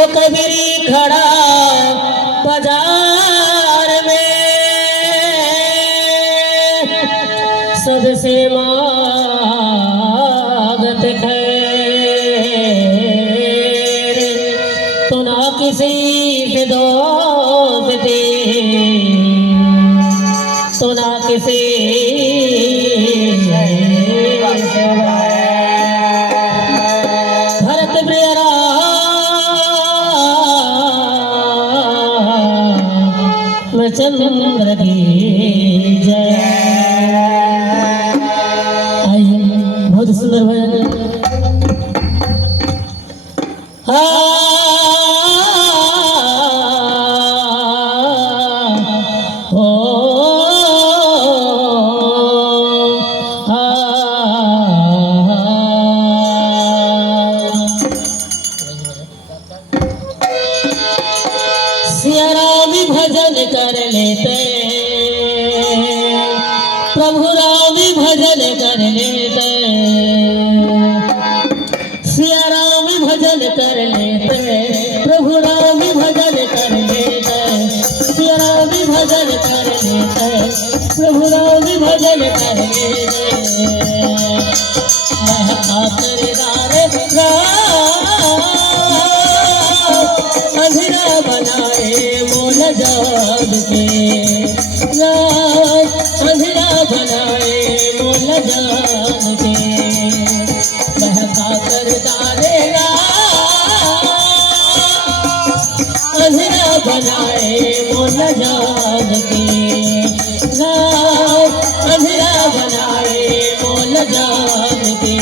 तो कबीरी खड़ा बाजार में सबसे मांगत खैर, तो ना किसी से दोस्ती, तो ना किसी भरत प्रियरा चंद्र की जय। आइए बहुत सुंदर भजन। सिया राम भजन कर लेते, प्रभु राम भजन कर लेते, सिया राम भजन कर लेते, प्रभु राम भजन कर लेते, सिया राम भजन कर लेते, प्रभु राम भजन कर लेते। अंधेरा बनाए मोल जान के, अंधेरा बनाए मोल जान के, महका कर डालेगा अंधेरा बनाए मोल जान के, अंधेरा बनाए मोल जान के।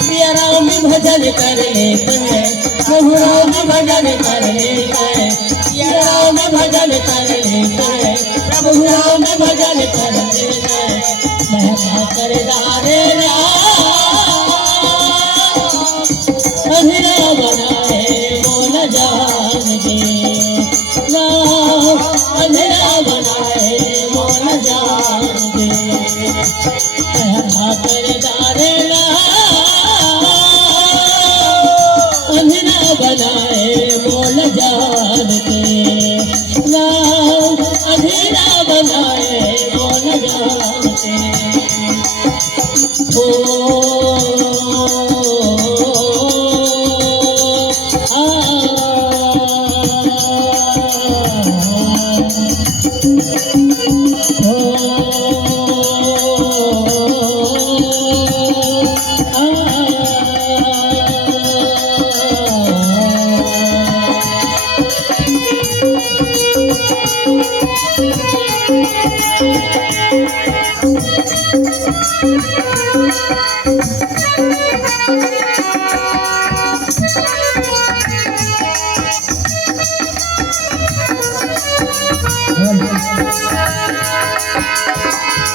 सिया राम भजन कर लेते हैं, प्रभु राम भजन कर लेते हैं, सिया राम भजन कर लेते हैं, प्रभु राम भजन कर लेते हैं। महका कर डालेगा अंधेरा बनाए मोल जान के, अंधेरा बनाए मोल जान के, महका कर डालेगा अंधेरा बनाए मोल जान के, अंधेरा बनाए मोल जान के। ओ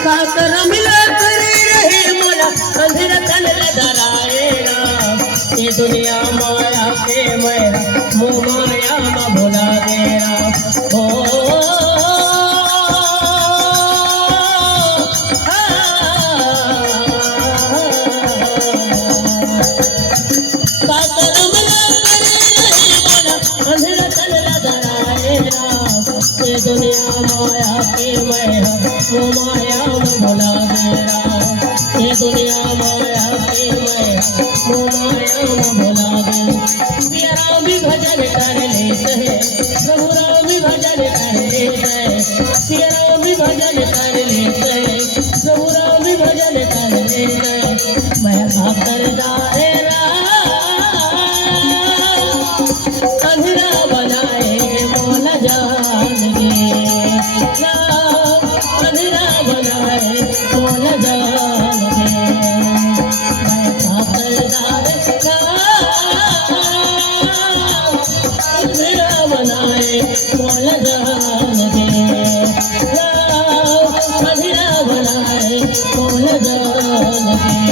काकर मिला करे रहे मोला अंधेरा तन दराएगा, ये दुनिया माया के मेरा मोह माया में भुला देना। ओ काकर मिला करे रहे मोला अंधेरा तन दराएगा, ये दुनिया माया के मेरा मोह माया में भुला देना, ये दुनिया माया के मैं मोह माया में भुला देना। सिया राम भजन कर लेते हैं, प्रभु राम भजन कर लेते हैं, सिया राम भजन कर लेते हैं, प्रभु राम भजन कर लेते हैं। मैं खाकर डालेगा अंधेरा बनाए मोल जान के, अंधेरा बनाए मोल जान के। मैं खाकर डालेगा अंधेरा बनाए मोल जान के, अंधेरा बनाए मोल जान के।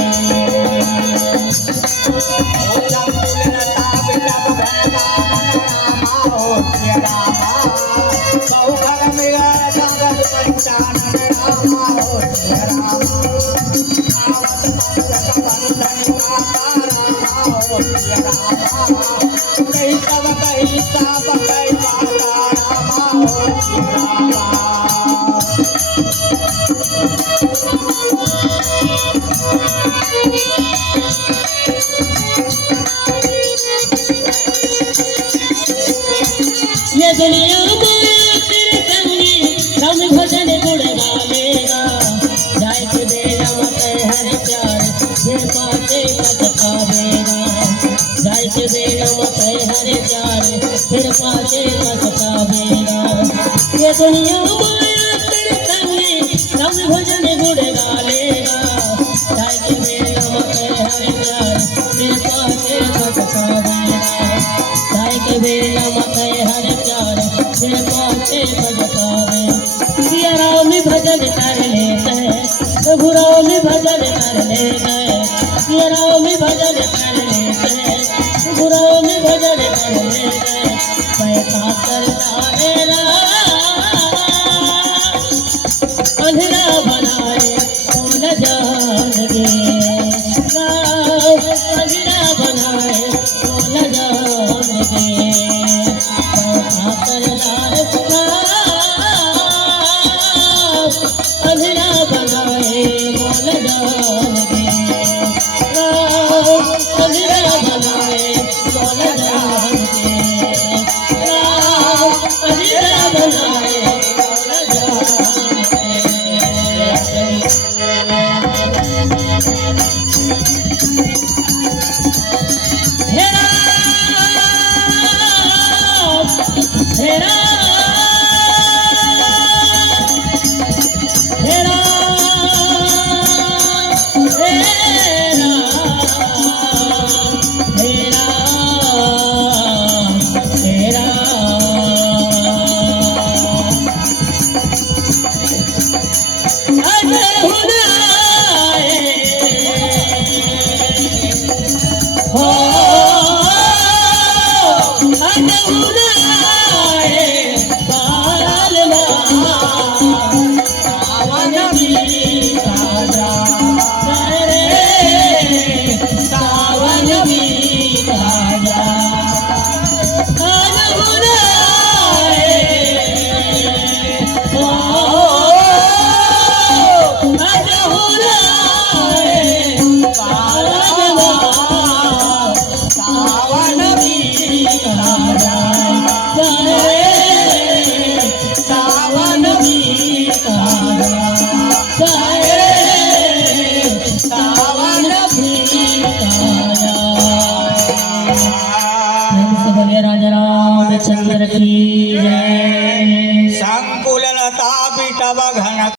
ये दुनिया में तेरे संगी राम भजन गुण गावेगा जाय के बेड़ा मत हर प्यार ये पाचे पछतावेगा जाय के बेड़ा मत हर प्यार फिर पाचे पछतावेगा ये दुनिया में तेरे संगी राम भजन गुण गावेगा जाय के बेड़ा मत हर प्यार फिर पाचे पछतावेगा जाय के बेड़ा मत हर प्यार फिर पाचे पछतावे सिया राम भजन कर लेते प्रभु राम भजन कर लेते सिया राम भजन कर लेते प्रभु राम भजन कर लेते पैसा सरदारेरा अंधेरा बनाए फूल जान अंधेरा बनाए फूल जान अंधेरा बनाए बोल जान अंधेरा बनाए बोल जान अंधेरा बनाए बोल जान राजा रामचंद्र की जय। संकुलता पीठ बघन